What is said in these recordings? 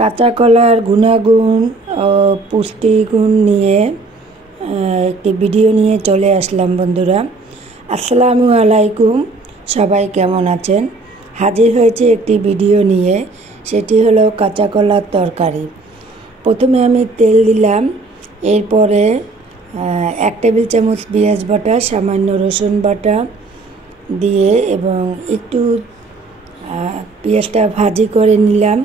কাঁচা কলার গুণাগুণ ও পুষ্টিগুণ নিয়ে একটি ভিডিও নিয়ে চলে আসলাম বন্ধুরা। আসসালামু আলাইকুম, সবাই কেমন আছেন? হাজির হয়েছে একটি ভিডিও নিয়ে, সেটি হলো কাঁচা কলার তরকারি। প্রথমে আমি তেল দিলাম, এরপরে 1 টেবিল চামচ পেঁয়াজ বাটা, সামান্য রসুন বাটা দিয়ে এবং একটু পেঁয়াজটা ভাজি করে নিলাম।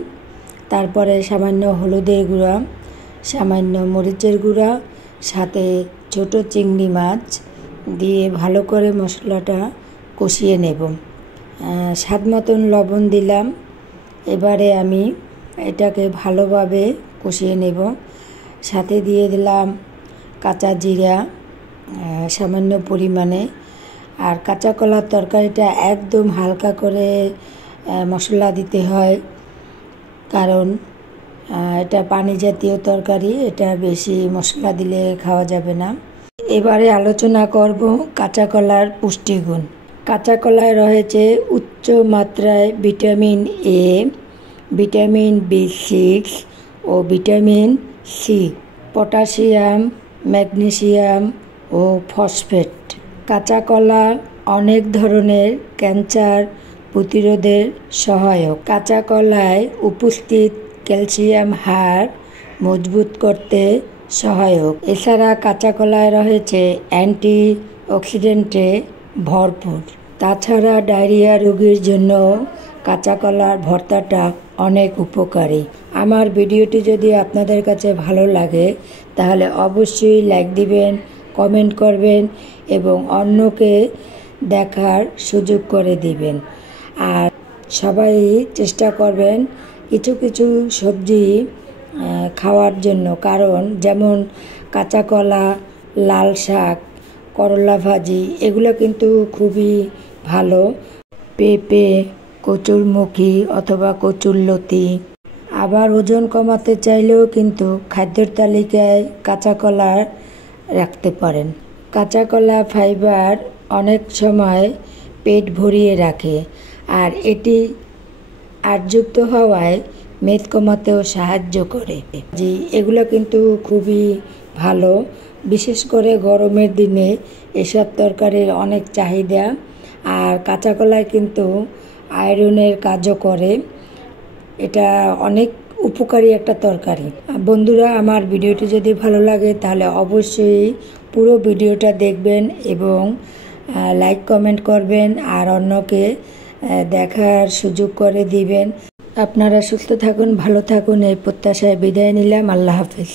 তারপরে সামান্য হলুদের গুঁড়া, সামান্য মরিচের গুঁড়া, সাথে ছোট চিংড়ি মাছ দিয়ে ভালো করে মশলাটা কষিয়ে নেব। স্বাদ মতন লবণ দিলাম। এবারে আমি এটাকে ভালোভাবে কষিয়ে নেব। সাথে দিয়ে দিলাম কাঁচা জিরা সামান্য পরিমাণে। আর কাঁচা কলার তরকারিটা একদম হালকা করে মশলা দিতে হয়, কারণ এটা পানি জাতীয় তরকারি, এটা বেশি মশলা দিলে খাওয়া যাবে না। এবারে আলোচনা করব কাঁচা কলার পুষ্টিগুণ। কাঁচা কলায় রয়েছে উচ্চ মাত্রায় ভিটামিন এ, ভিটামিন বি6 ও ভিটামিন সি, পটাশিয়াম, ম্যাগনেসিয়াম ও ফসফেট। কাঁচা কলা অনেক ধরনের ক্যান্সার প্রতিরোধের সহায়ক। কাঁচা কলায় উপস্থিত ক্যালসিয়াম হাড় মজবুত করতে সহায়ক। এছাড়া কাঁচা কলায় রয়েছে অ্যান্টি অক্সিডেন্টে ভরপুর। তাছাড়া ডায়রিয়া রোগীর জন্য কাঁচা কলার ভর্তাটা অনেক উপকারী। আমার ভিডিওটি যদি আপনাদের কাছে ভালো লাগে তাহলে অবশ্যই লাইক দিবেন, কমেন্ট করবেন এবং অন্যকে দেখার সুযোগ করে দিবেন। আর সবাই চেষ্টা করবেন কিছু কিছু সবজি খাওয়ার জন্য, কারণ যেমন কাঁচা কলা, লাল শাক, করলা ভাজি এগুলো কিন্তু খুবই ভালো। পেঁপে, কচুরমুখী অথবা কচুরলতি। আবার ওজন কমাতে চাইলেও কিন্তু খাদ্যের তালিকায় কাঁচা কলা রাখতে পারেন। কাঁচা কলা ফাইবার অনেক সময় পেট ভরিয়ে রাখে, আর এটি আঁশযুক্ত হওয়ায় মেদ কমাতেও সাহায্য করে। এগুলো কিন্তু খুবই ভালো, বিশেষ করে গরমের দিনে এসব তরকারির অনেক চাহিদা। আর কাঁচা কলায় কিন্তু আয়রনের কাজও করে, এটা অনেক উপকারী একটা তরকারি। বন্ধুরা, আমার ভিডিওটি যদি ভালো লাগে তাহলে অবশ্যই পুরো ভিডিওটা দেখবেন এবং লাইক কমেন্ট করবেন আর অন্যকে দেখার সুযোগ করে দিবেন। আপনারা সুস্থ থাকুন, ভালো থাকুন, এই প্রত্যাশায় বিদায় নিলাম। আল্লাহ হাফেজ।